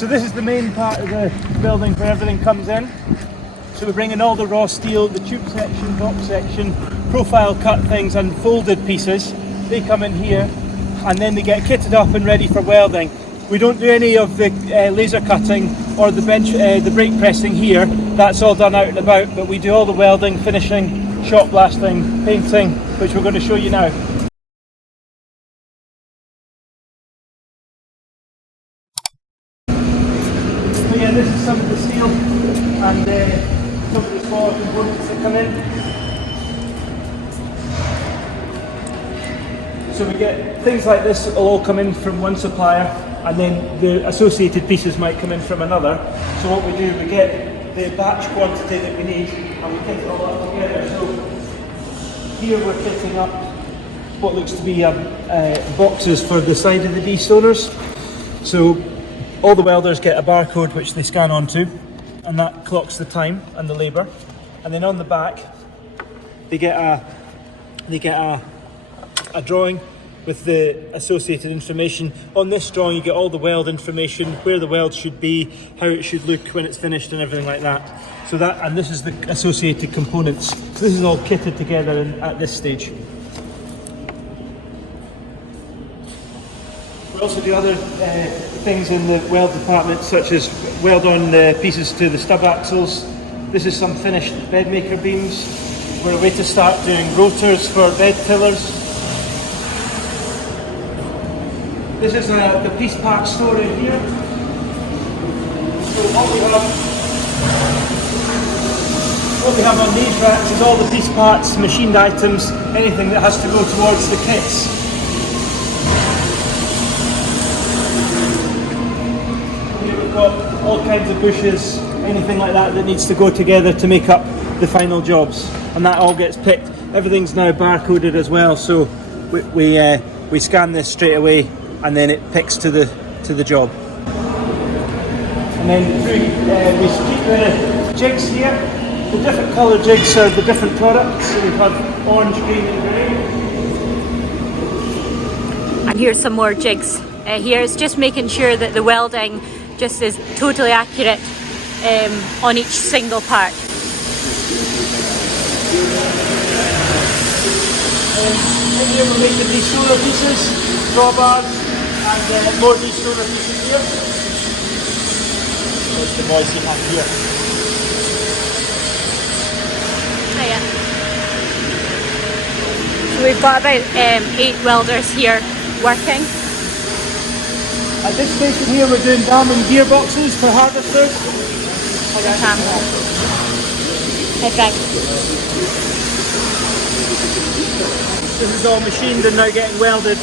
So this is the main part of the building where everything comes in. So we bring in all the raw steel, the tube section, box section, profile cut things and folded pieces. They come in here and then they get kitted up and ready for welding. We don't do any of the laser cutting or the brake pressing here. That's all done out and about, but we do all the welding, finishing, shot blasting, painting, which we're going to show you now. So yeah, this is some of the steel and some of the smaller components that come in. So we get things like this will all come in from one supplier, and then the associated pieces might come in from another. So what we do, we get the batch quantity that we need and we kit it all up together. So here we're kitting up what looks to be boxes for the side of the destoners. So all the welders get a barcode which they scan onto, and that clocks the time and the labour. And then on the back they get a drawing with the associated information. On this drawing you get all the weld information, where the weld should be, how it should look when it's finished and everything like that. So that, and this is the associated components. So this is all kitted together at this stage. We also do other things in the weld department, such as weld on pieces to the stub axles. This is some finished bed maker beams. We're away to start doing rotors for bed tillers. This is the piece part store in here. So what we have on these racks is all the piece parts, machined items, anything that has to go towards the kits. Here we've got all kinds of bushes, anything like that that needs to go together to make up the final jobs, and that all gets picked. Everything's now barcoded as well, so we scan this straight away, and then it picks to the job. And then we keep the jigs here. The different colour jigs are the different products. So we've had orange, green and grey. And here's some more jigs. Here it's just making sure that the welding just is totally accurate on each single part. And here we're making these solar pieces, drawbars, and more Dstoner pieces here. That's the noise you have here. Oh yeah. So we've got about 8 welders here working. At this station here we're doing dam and gearboxes for harvesters. Okay. This is all machined and now getting welded.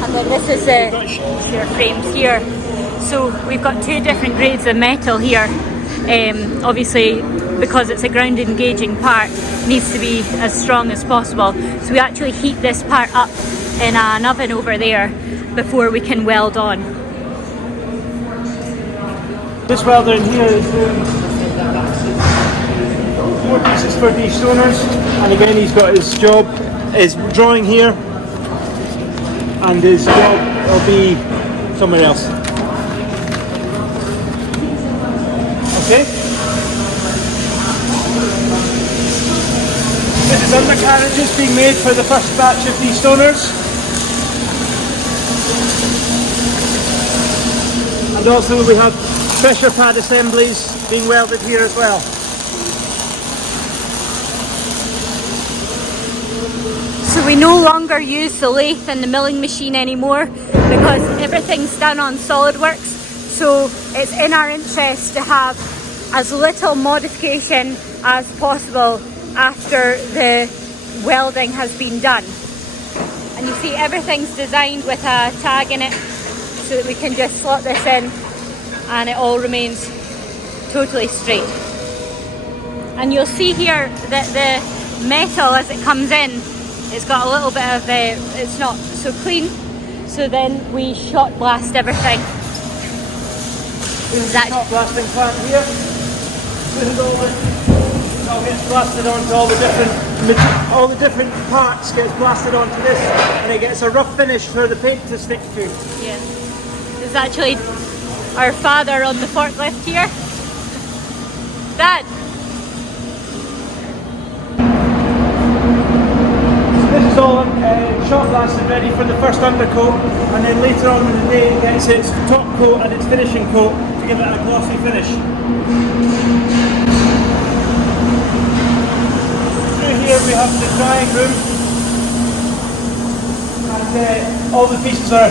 And then this is the shear frames here. So we've got 2 different grades of metal here. Obviously, because it's a ground engaging part, it needs to be as strong as possible. So we actually heat this part up in an oven over there before we can weld on. This welder in here is doing 4 pieces for destoners, and again he's got his job, his drawing here, and his job will be somewhere else. Okay? This is undercarriages being made for the first batch of destoners. And also we have pressure pad assemblies being welded here as well. So we no longer use the lathe and the milling machine anymore because everything's done on SolidWorks. So it's in our interest to have as little modification as possible after the welding has been done. And you see everything's designed with a tag in it so that we can just slot this in and it all remains totally straight. And you'll see here that the metal as it comes in, it's got a little bit of, it's not so clean. So then we shot blast everything. This is the shot blasting plant here. This is all the all gets blasted onto all the different parts gets blasted onto this, and it gets a rough finish for the paint to stick to. Yeah. There's actually our father on the forklift here. Dad. This is all shot blasted ready for the first undercoat, and then later on in the day it gets its top coat and its finishing coat to give it a glossy finish. Through here we have the drying room, and all the pieces are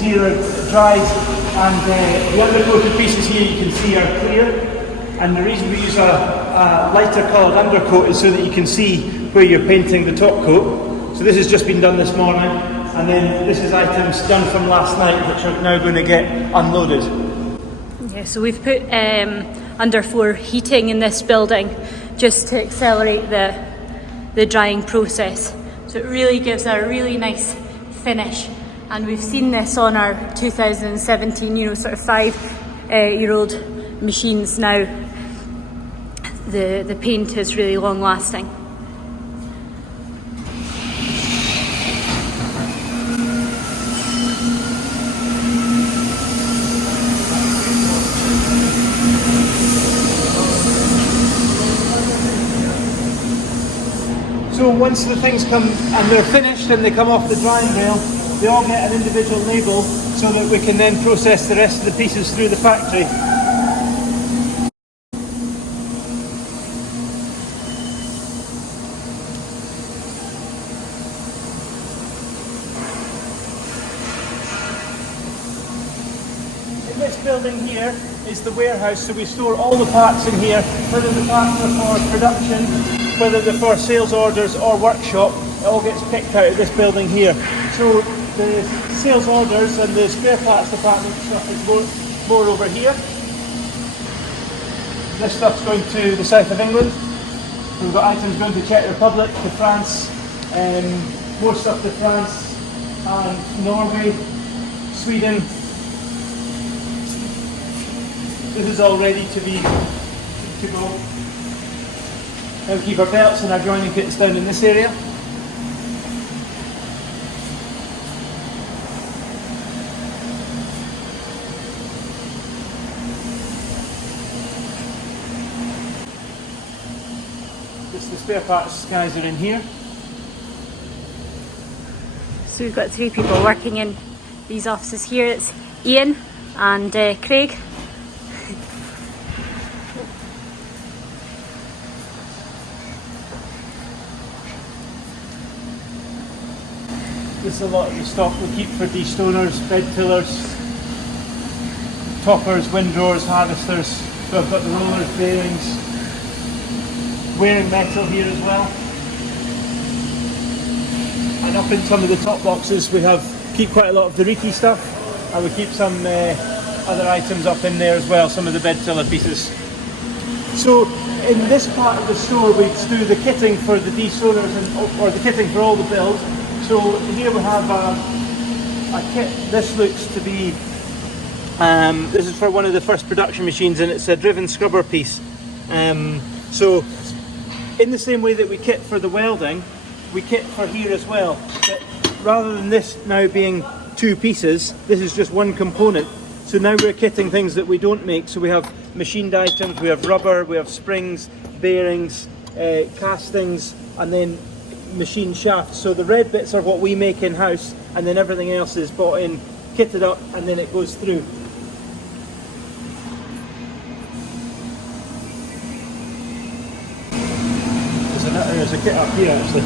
here are dried, and the undercoated pieces here you can see are clear, and the reason we use a lighter coloured undercoat is so that you can see where you're painting the top coat. So this has just been done this morning, and then this is items done from last night which are now going to get unloaded. Yeah, so we've put underfloor heating in this building just to accelerate the drying process. So it really gives a really nice finish. And we've seen this on our 2017, sort of 5-year-old machines now. The paint is really long lasting. So once the things come and they're finished and they come off the drying rail, they all get an individual label so that we can then process the rest of the pieces through the factory. In this building here is the warehouse, so we store all the parts in here, whether the parts are for production, whether they're for sales orders or workshop. It all gets picked out of this building here. So the sales orders and the spare parts department stuff is more over here. This stuff's going to the south of England. We've got items going to Czech Republic, to France, more stuff to France and Norway, Sweden. This is all ready to go. Now we keep our belts and our joining kits down in this area. The spare parts guys are in here. So we've got 3 people working in these offices here. It's Ian and Craig. This is a lot of the stock we keep for destoners, bed tillers, toppers, windrowers, harvesters. So I've got the rollers, bearings, wearing metal here as well. And up in some of the top boxes we keep quite a lot of the Reiki stuff, and we keep some other items up in there as well, some of the bed tiller pieces. So in this part of the store we do the kitting for the destoners or the kitting for all the builds. So here we have a kit. This looks to be, this is for one of the first production machines, and it's a driven scrubber piece. So in the same way that we kit for the welding, we kit for here as well. But rather than this now being 2 pieces, this is just one component. So now we're kitting things that we don't make. So we have machined items, we have rubber, we have springs, bearings, castings, and then machine shafts. So the red bits are what we make in-house, and then everything else is bought in, kitted up, and then it goes through. There's a kit up here actually.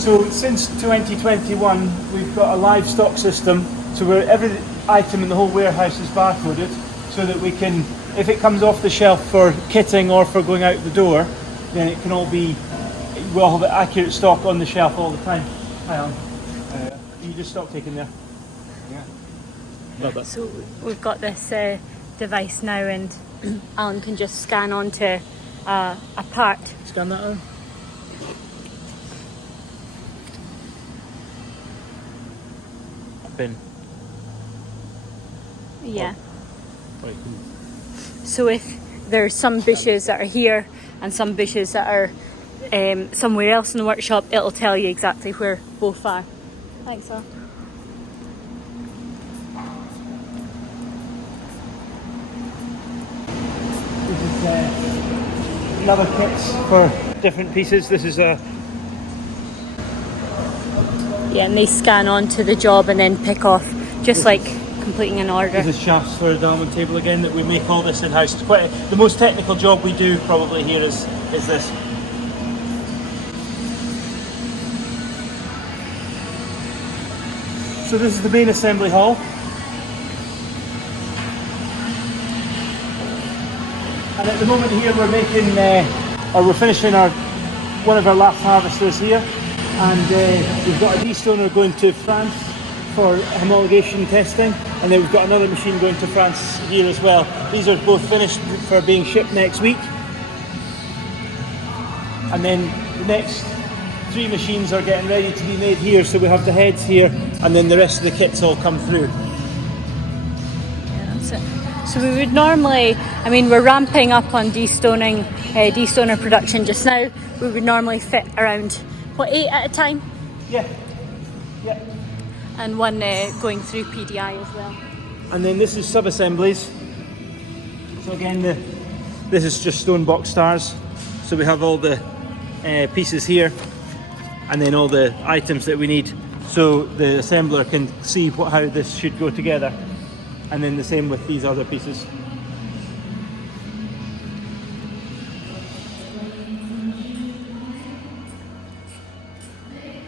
So since 2021 we've got a live stock system, so where every item in the whole warehouse is barcoded, so that we can, if it comes off the shelf for kitting or for going out the door, then it can all be, we'll have accurate stock on the shelf all the time. Hang on. You just stop taking there. Yeah. So we've got this device now, and Alan can just scan onto a part. Scan that on. pin. Yeah. Like, So if there's some bushes that are here and some bushes that are somewhere else in the workshop, it'll tell you exactly where both are. Thanks, sir. this is another kits for different pieces. This is a Yeah, and they scan onto the job and then pick off, just like completing an order. This is shafts for a diamond table again, that we make all this in-house. It's quite the most technical job we do probably here is this. So this is the main assembly hall. And at the moment here we're making, we're finishing one of our last harvesters here. And we've got a Dstoner going to France for homologation testing, and then we've got another machine going to France here as well. These are both finished for being shipped next week. And then the next 3 machines are getting ready to be made here, so we have the heads here, and then the rest of the kits all come through. Yeah, that's it. So we would normally, I mean, we're ramping up on destoner production just now. We would normally fit around, 8 at a time? Yeah. Yeah. And one going through PDI as well. And then this is sub-assemblies. So again, this is just stone box stars. So we have all the pieces here, and then all the items that we need, so the assembler can see how this should go together. And then the same with these other pieces.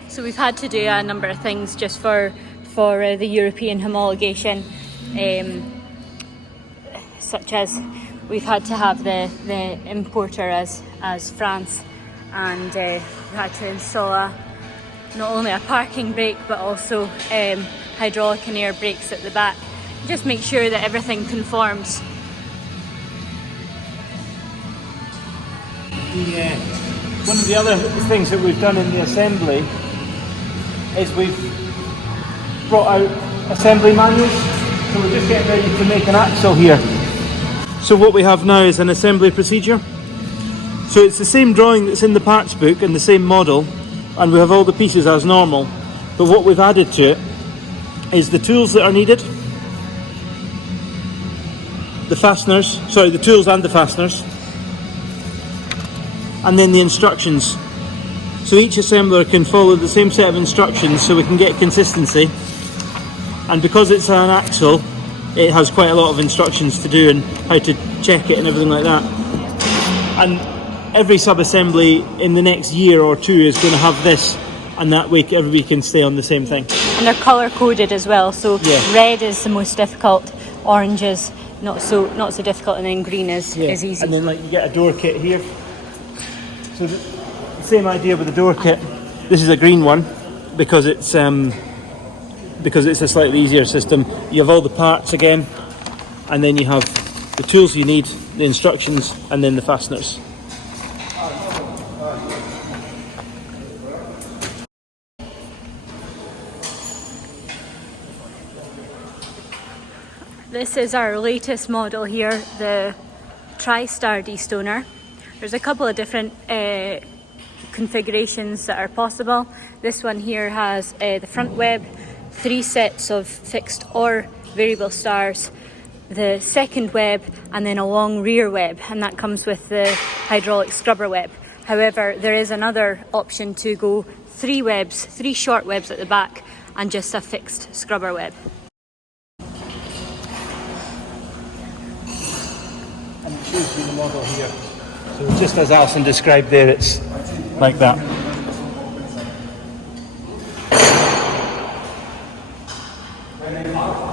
So we've had to do a number of things just for the European homologation, such as we've had to have the importer as France, and we had to install not only a parking brake but also hydraulic and air brakes at the back. Just make sure that everything conforms. One of the other things that we've done in the assembly is we've brought out assembly manuals. So we're just getting ready to make an axle here. So what we have now is an assembly procedure. So it's the same drawing that's in the parts book and the same model, and we have all the pieces as normal. But what we've added to it is the tools that are needed, the tools and the fasteners, and then the instructions. So each assembler can follow the same set of instructions so we can get consistency. And because it's an axle, it has quite a lot of instructions to do and how to check it and everything like that. And every sub-assembly in the next year or 2 is going to have this, and that way everybody can stay on the same thing. And they're colour coded as well, so yeah. Red is the most difficult, orange is not so difficult, and then green is easy. And then like you get a door kit here. So the same idea with the door kit. This is a green one because it's a slightly easier system. You have all the parts again, and then you have the tools you need, the instructions, and then the fasteners. This is our latest model here, the TriStar Dstoner. There's a couple of different configurations that are possible. This one here has the front web, 3 sets of fixed or variable stars, the second web, and then a long rear web, and that comes with the hydraulic scrubber web. However, there is another option to go 3 webs, 3 short webs at the back, and just a fixed scrubber web. And it shows you the model here. So just as Alison described there, it's like that.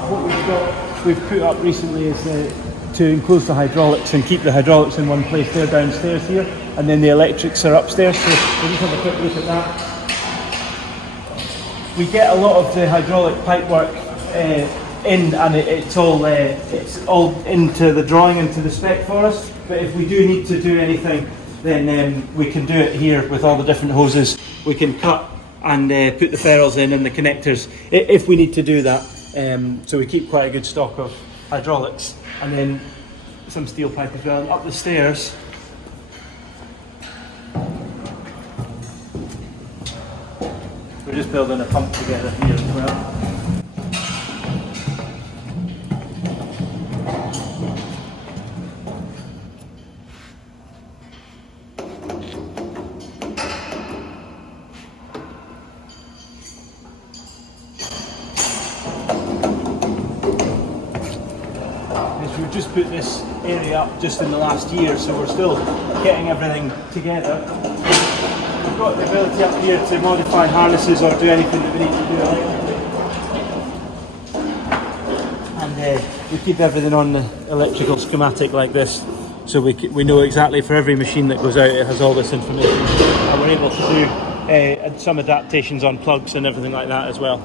What we've put up recently is to enclose the hydraulics and keep the hydraulics in one place. They're downstairs here, and then the electrics are upstairs. So we'll just have a quick look at that. We get a lot of the hydraulic pipework in, and it's all into the drawing, into the spec for us. But if we do need to do anything, then we can do it here with all the different hoses. We can cut and put the ferrules in and the connectors if we need to do that. So we keep quite a good stock of hydraulics, and then some steel pipe as well. And up the stairs, we're just building a pump together here as well. We've just put this area up just in the last year, so we're still getting everything together. We've got the ability up here to modify harnesses or do anything that we need to do electrically. And we keep everything on the electrical schematic like this, so we know exactly for every machine that goes out it has all this information, and we're able to do some adaptations on plugs and everything like that as well.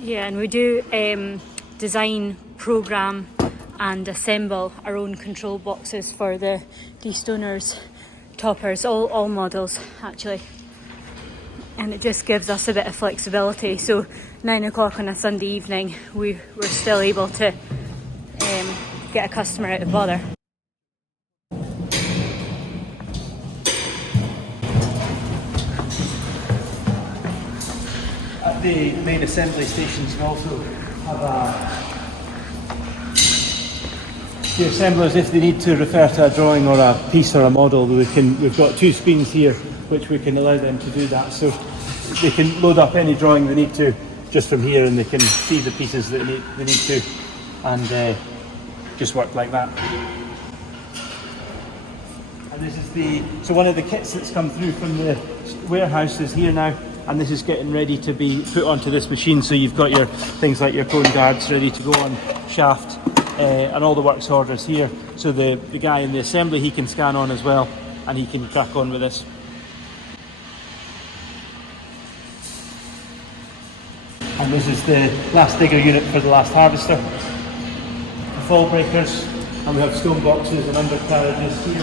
Yeah, and we do design, program and assemble our own control boxes for the destoners, toppers, all models actually, and it just gives us a bit of flexibility. So 9 o'clock on a Sunday evening we're still able to get a customer out of bother. At the main assembly stations we also have the assemblers, if they need to refer to a drawing or a piece or a model, we've got 2 screens here which we can allow them to do that, so they can load up any drawing they need to just from here, and they can see the pieces that they need to, and just work like that. And this is so one of the kits that's come through from the warehouse is here now, and this is getting ready to be put onto this machine. So you've got your things like your cone guards ready to go on shaft, and all the works orders here. So the guy in the assembly, he can scan on as well, and he can crack on with this. And this is the last digger unit for the last harvester. The fall breakers, and we have stone boxes and undercarriages here.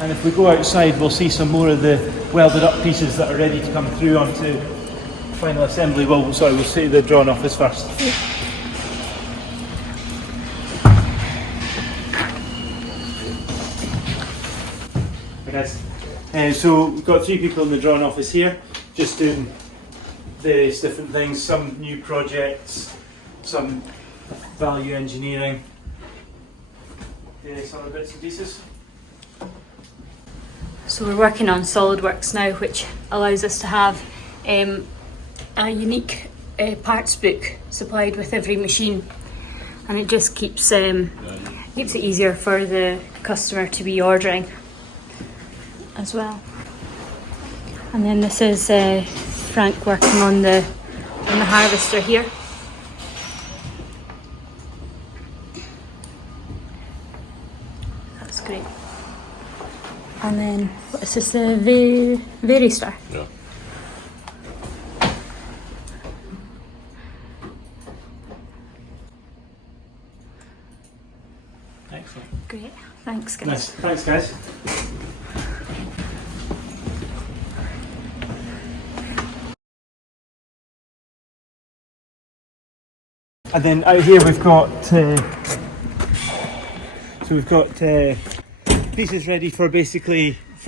And if we go outside, we'll see some more of the welded up pieces that are ready to come through onto final assembly. We'll see the drawn office first. So we've got 3 people in the drawn office here, just doing various different things, some new projects, some value engineering, various other bits and pieces. So we're working on SolidWorks now, which allows us to have a unique parts book supplied with every machine, and it just keeps it easier for the customer to be ordering as well. And then this is Frank working on the harvester here. That's great. And then what is this, the Veristar? Yeah. Excellent. Great. Thanks, guys. Nice. Thanks, guys. And then out here we've got pieces ready for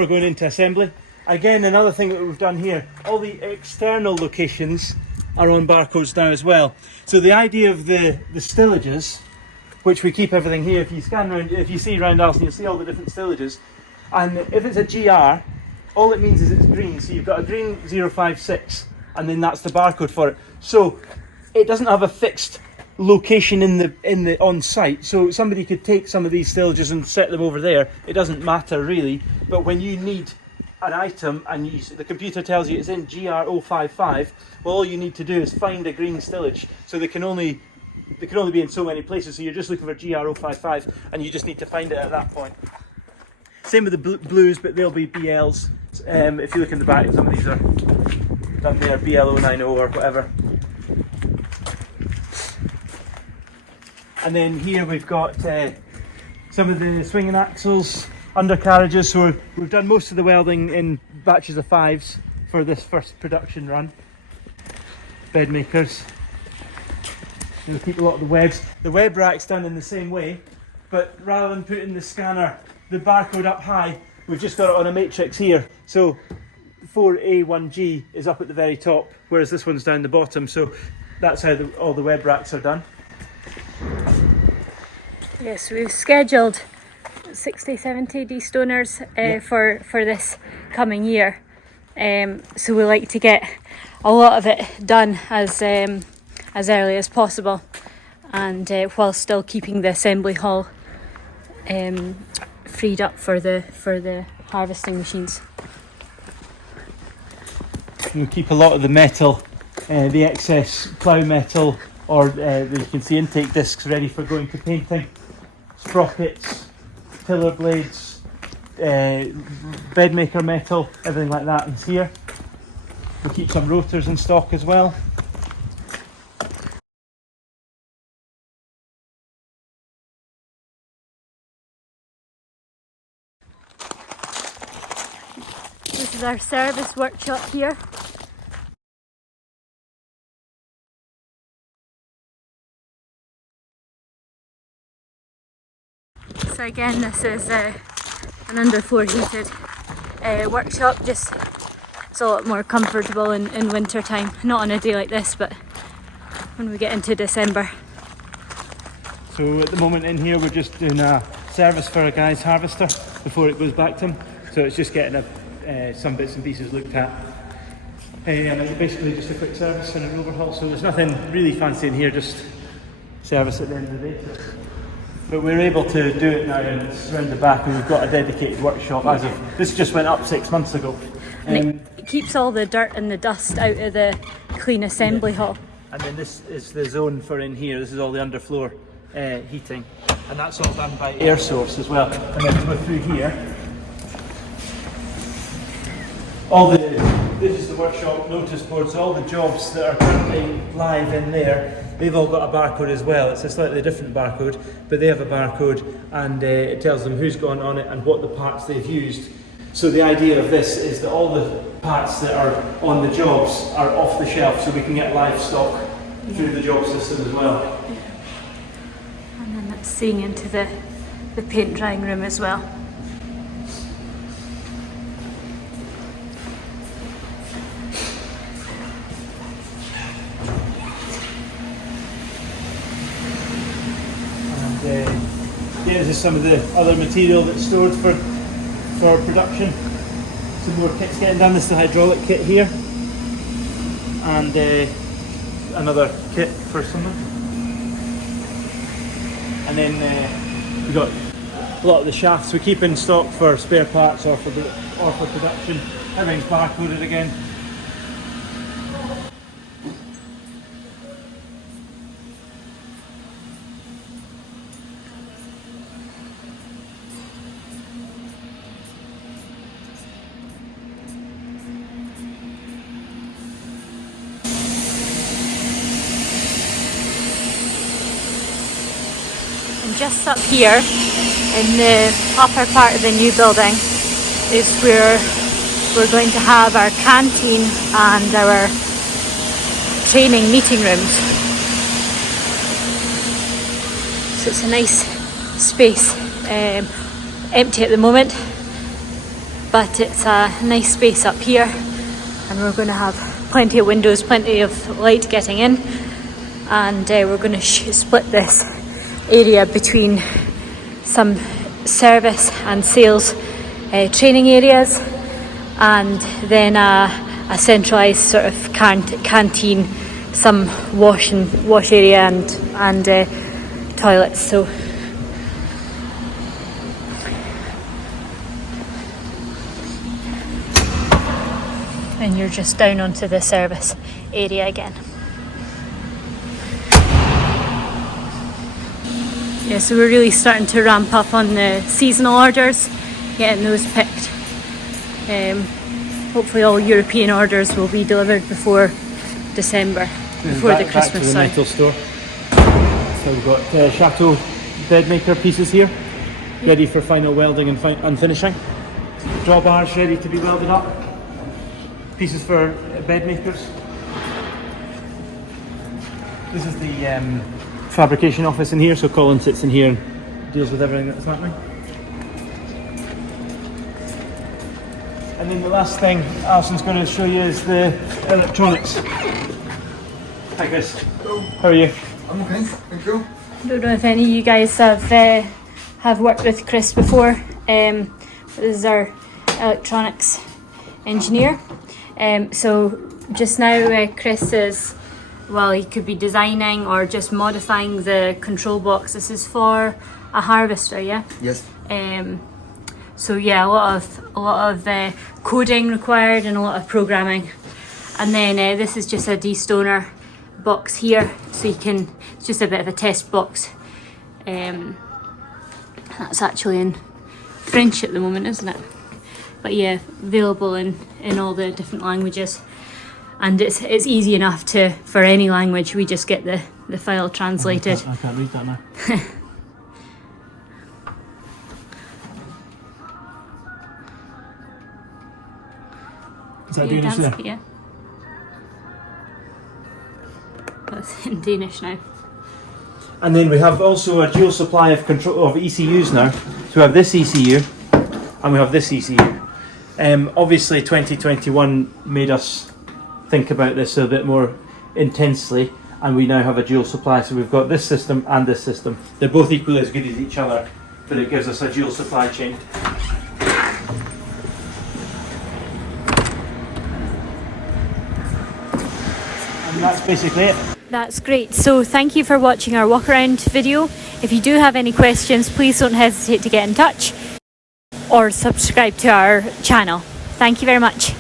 going into assembly. Again, another thing that we've done here, all the external locations are on barcodes now as well. So the idea of the stillages, which we keep everything here, if you scan around, if you see around Alison, you'll see all the different stillages. And if it's a GR, all it means is it's green. So you've got a green 056, and then that's the barcode for it. So it doesn't have a fixed location in the on site, so somebody could take some of these stillages and set them over there. It doesn't matter really, but when you need an item and the computer tells you it's in GR055, well, all you need to do is find a green stillage. So they can only be in so many places, so you're just looking for GR055 and you just need to find it at that point. Same with the blues, but they'll be BLs. If you look in the back, some of these are done there, BL090 or whatever. And then here we've got some of the swinging axles, undercarriages. So we've done most of the welding in batches of 5s for this first production run. Bed makers. We'll keep a lot of the webs. The web rack's done in the same way, but rather than putting the scanner, the barcode up high, we've just got it on a matrix here. So 4A1G is up at the very top, whereas this one's down the bottom. So that's how all the web racks are done. Yes, we've scheduled 60-70 destoners for this coming year. So we like to get a lot of it done as early as possible, and while still keeping the assembly hall freed up for the harvesting machines. We keep a lot of the metal, the excess plough metal, or you can see intake discs ready for going to painting, sprockets, pillar blades, bed maker metal, everything like that is here. We keep some rotors in stock as well. This is our service workshop here. So again, this is an underfloor heated workshop, just it's a lot more comfortable in winter time. Not on a day like this, but when we get into December. So at the moment in here we're just doing a service for a guy's harvester before it goes back to him. So it's just getting some bits and pieces looked at. And it's basically just a quick service and an overhaul, so there's nothing really fancy in here, just service at the end of the day. But we're able to do it now, and it's around the back, and we've got a dedicated workshop as of, this just went up 6 months ago. And it keeps all the dirt and the dust out of the clean assembly hall. And then this is the zone for in here, this is all the underfloor heating, and that's all done by air source as well. And then go through here, this is the workshop notice board, so all the jobs that are currently live in there, they've all got a barcode as well. It's a slightly different barcode, but they have a barcode, and it tells them who's gone on it and what the parts they've used. So the idea of this is that all the parts that are on the jobs are off the shelf, so we can get live stock through the job system as well. And then that's seeing into the paint drying room as well. Yeah, this is some of the other material that's stored for production. Some more kits getting done. This is the hydraulic kit here, and another kit for someone. And then we've got a lot of the shafts we keep in stock for spare parts or for production. Everything's barcoded again. Just up here in the upper part of the new building is where we're going to have our canteen and our training meeting rooms. So it's a nice space, empty at the moment, but it's a nice space up here, and we're going to have plenty of windows, plenty of light getting in, and we're going to split this area between some service and sales training areas, and then a centralised sort of canteen, some wash area and toilets. So and you're just down onto the service area again. Yeah, so we're really starting to ramp up on the seasonal orders, getting those picked. Hopefully all European orders will be delivered before December, before the Christmas back to the metal store. So we've got Chateau bed maker pieces here. ready for final welding and finishing. Drawbars ready to be welded up. Pieces for bed makers. This is the fabrication office in here, so Colin sits in here and deals with everything that's happening. And then the last thing Alison's going to show you is the electronics. Hi Chris. Hello. How are you? I'm okay, thank you. I don't know if any of you guys have worked with Chris before. But this is our electronics engineer. So just now Chris is, well, he could be designing or just modifying the control box. This is for a harvester, yeah? Yes. So yeah, a lot of coding required and a lot of programming. And then this is just a Dstoner box here, so you can, it's just a bit of a test box. That's actually in French at the moment, isn't it? But yeah, available in all the different languages. And it's easy enough to, for any language, we just get the file translated. I can't read that now. Is that Danish there? Yeah. That's in Danish now. And then we have also a dual supply of control of ECUs now. So we have this ECU and we have this ECU. Obviously 2021 made us think about this a bit more intensely, and we now have a dual supply. So we've got this system and this system. They're both equally as good as each other, but it gives us a dual supply chain. And that's basically it. That's great. So thank you for watching our walk around video. If you do have any questions, please don't hesitate to get in touch or subscribe to our channel. Thank you very much.